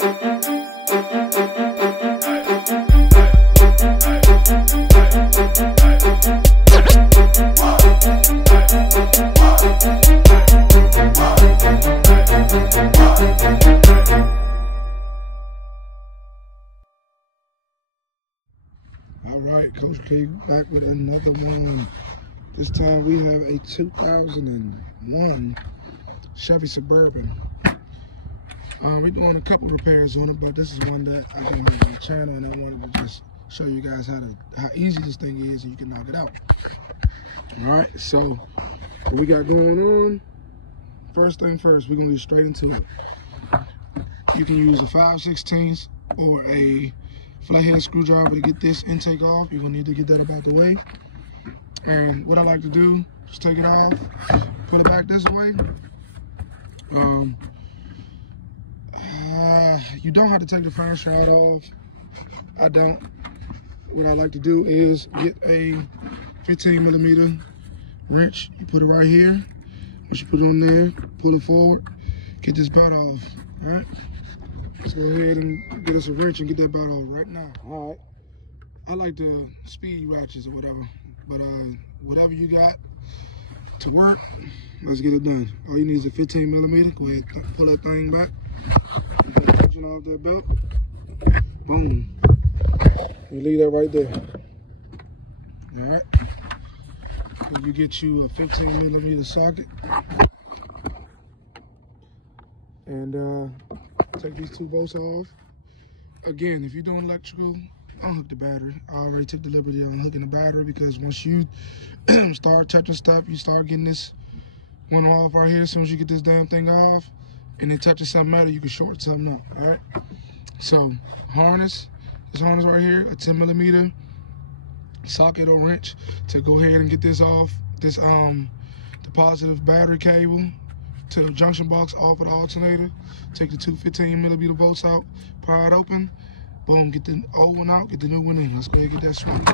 Alright, Coach K back with another one. This time we have a 2001 Chevy Suburban. We're doing a couple repairs on it, but this is one that I did on the channel, and I wanted to just show you guys how easy this thing is and you can knock it out. Alright, so what we got going on, first thing first, we're going to get straight into it. You can use a 5/16 or a flathead screwdriver to get this intake off. You're gonna need to get that up out the way. And what I like to do, just take it off, put it back this way. You don't have to take the front shroud off. I don't. What I like to do is get a 15mm wrench. You put it right here. Once you put it on there, pull it forward, get this butt off. All right. Let's go ahead and get us a wrench and get that butt off right now. All right. I like the speed ratchets or whatever, but whatever you got to work, let's get it done. All you need is a 15mm. Go ahead, pull that thing back. Tension off that belt. Boom. You leave that right there. All right. And you get you a 15mm socket. And take these two bolts off. Again, if you're doing electrical, unhook the battery. I already took the liberty of unhooking the battery because once you start touching stuff, you start getting this one off right here. As soon as you get this damn thing off and it touches something metal, you can short something up, all right? So, harness, this harness right here, a 10mm socket or wrench to go ahead and get this off, this the positive battery cable to the junction box off of the alternator. Take the two 15mm bolts out, pry it open, boom, get the old one out, get the new one in. Let's go ahead and get that swung.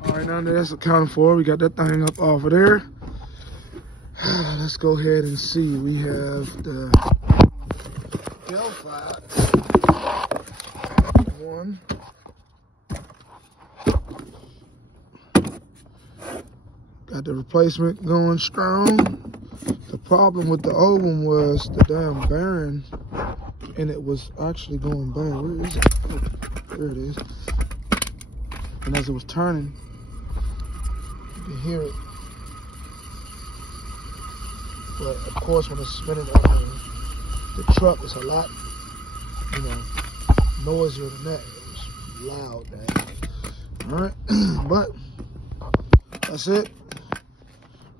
All right, now that's accounted for. We got that thing up off of there. Let's go ahead and see. We have the Delphi one. Got the replacement going strong. The problem with the old one was the damn bearing, and it was actually going bad. Where is it? Oh, there it is. And as it was turning, you could hear it. But of course, when it's spinning on the truck, it's a lot, noisier than that. It was loud, man. All right, but that's it.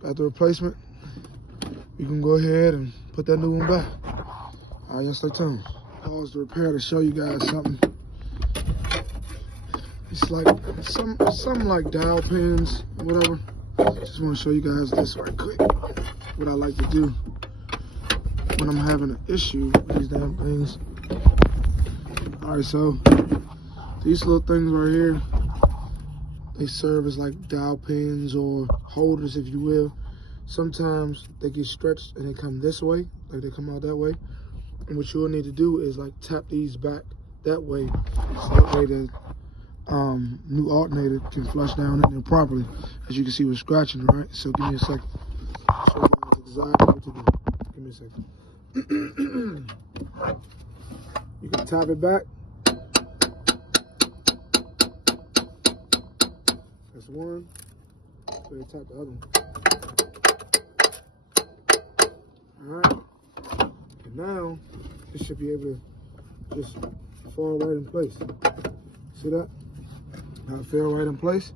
Got the replacement. You can go ahead and put that new one back. All right, just stay tuned. Pause the repair to show you guys something. It's like something like dial pins, whatever. Just want to show you guys this right quick. What I like to do when I'm having an issue with these damn things. All right, so these little things right here, they serve as like dial pins or holders, if you will. Sometimes they get stretched and they come this way, like they come out that way. And what you'll need to do is like tap these back that way, so that way the new alternator can flush down in there properly. As you can see, we're scratching, right? So give me a second. I'll show you guys exactly what to do. Give me a second. You can tap it back. That's one. So you tap the other one. Alright. And now, it should be able to just fall right in place. See that? Now it fell right in place.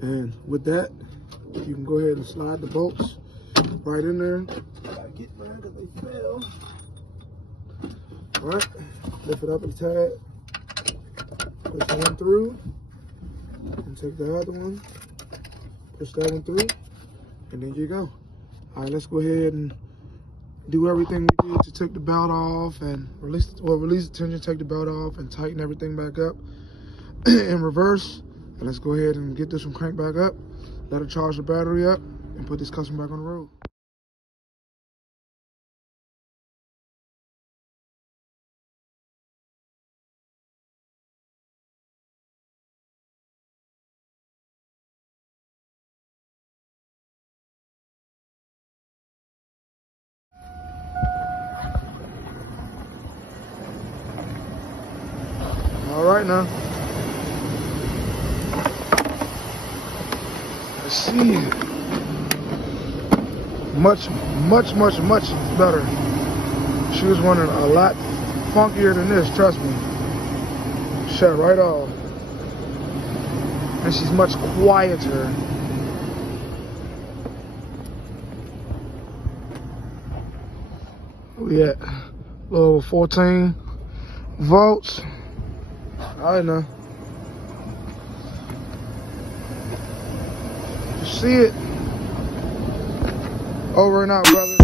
And with that, you can go ahead and slide the bolts right in there. Gotta get mine because they fell. Alright. Lift it up a tad. Push one through. And take the other one. Push that one through. And there you go. Alright, let's go ahead and do everything we did to take the belt off and release the tension, take the belt off and tighten everything back up in reverse. And let's go ahead and get this one cranked back up, let it charge the battery up, and put this customer back on the road. All right now. Let's see. Much better. She was running a lot funkier than this, trust me. Shut right off. And she's much quieter. We at a little over 14 volts. All right now. You see it. Over and out, brother.